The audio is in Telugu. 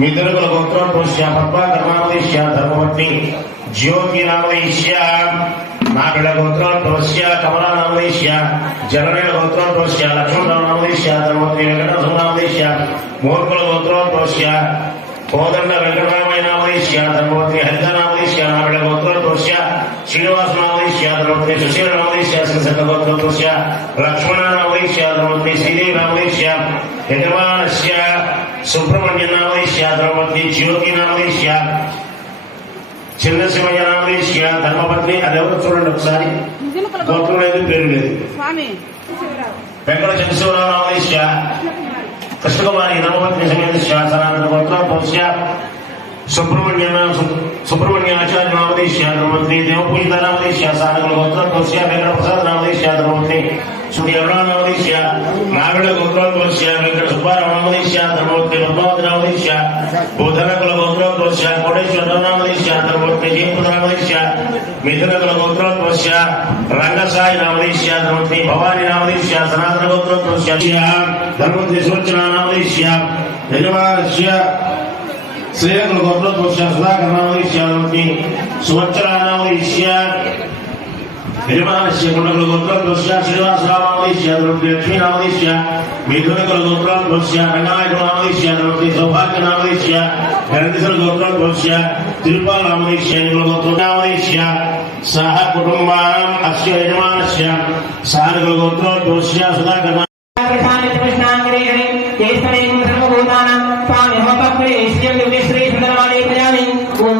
మిథునకుల గోత్రోద్భవస్య పద్మాకర్మావదేశ్య ధర్మపత్ని జ్యోతిరామదేశ్య నాగళ గోత్రోద్భవస్య కమలానామదేశ్య జననేల గోత్రోద్భవస్య లక్ష్మణరామదేశ్య ధర్మపత్ని వెంకటరమణామదేశ్య మూర్ఖుల గోత్రోద్భవస్య కోదండ వెంకటరామయ్యనామదేశ్య ధర్మపత్ని హరితనామదేశ్య నాగళ గోత్రోద్భవస్య శ్రీనివాసనామదేశ్య ధర్మపత్ని సుశీలనామదేశ్య శ్రీశంక గోత్రోద్భవస్య లక్ష్మణనామదేశ్య ధర్మపత్ని శ్రీదేవినామదేశ్య యజమానస్య సుబ్రహ్మణ్యనామదేశ్య ధర్మపత్ని జ్యోతినామదేశ్య చిన్న శివయ్యనామదేశ్య ధర్మపత్ని అది ఎవరు చూడండి ఒకసారి గోత్రం లేదు పేరు లేదు వెంకట చంద్రశివరామదేశ్య కృష్ణకుమారి నవపత్ని సమేత సనాతన గోత్రోద్భవస్య సుబ్రహ్మణ్యాచార్య నామదేశ్య ధర్మపత్ని దేవపూజిత నామదేశ్య సాధకుల గోత్రోద్భవస్య వెంకట ప్రసాద్ నామదేశ్య ధర్మపత్ని శ్రీ అరుణామదేశ్య నాగళ గోత్రోద్భవస్య వెంకట సుబ్బారావు నామదేశ్య ధర్మపత్ని పద్మావతి నామదేశ్య బోధనకుల గోత్రోద్భవస్య కోటేశ్వర నామదేశ్య ధర్మపత్ని జయపుర నామదేశ్య మిథునకుల గోత్రోద్భవస్య రంగసాయి నామదేశ్య ధర్మపత్ని భవాని నామదేశ్య సనాతన గోత్రోద్భవస్య ధర్మపత్ని సులోచన నామదేశ్య యజమానస్య శ్రీరంగుల గోత్రోద్భవస్య సుధాకర్ నామదేశ్య ధర్మపత్ని సువత్సర నామదేశ్య యజమానస్య కుండకుల గోత్రోద్భవస్య శ్రీనివాసరామదేశ్య ధర్మపత్ని లక్ష్మీనామదేశ్య మిథునకుల గోత్రోద్భవస్య రంగనాయకుల నామదేశ్య ధర్మపత్ని సౌభాగ్య నామదేశ్య గణేశుల గోత్రోద్భవస్య తిరుపాల నామదేశ్య గోత్రోద్భవస్య సహ కుటుంబానాం అస్య యజమానస్య సానుకుల గోత్రోద్భవస్య సుధాకర్ ఓం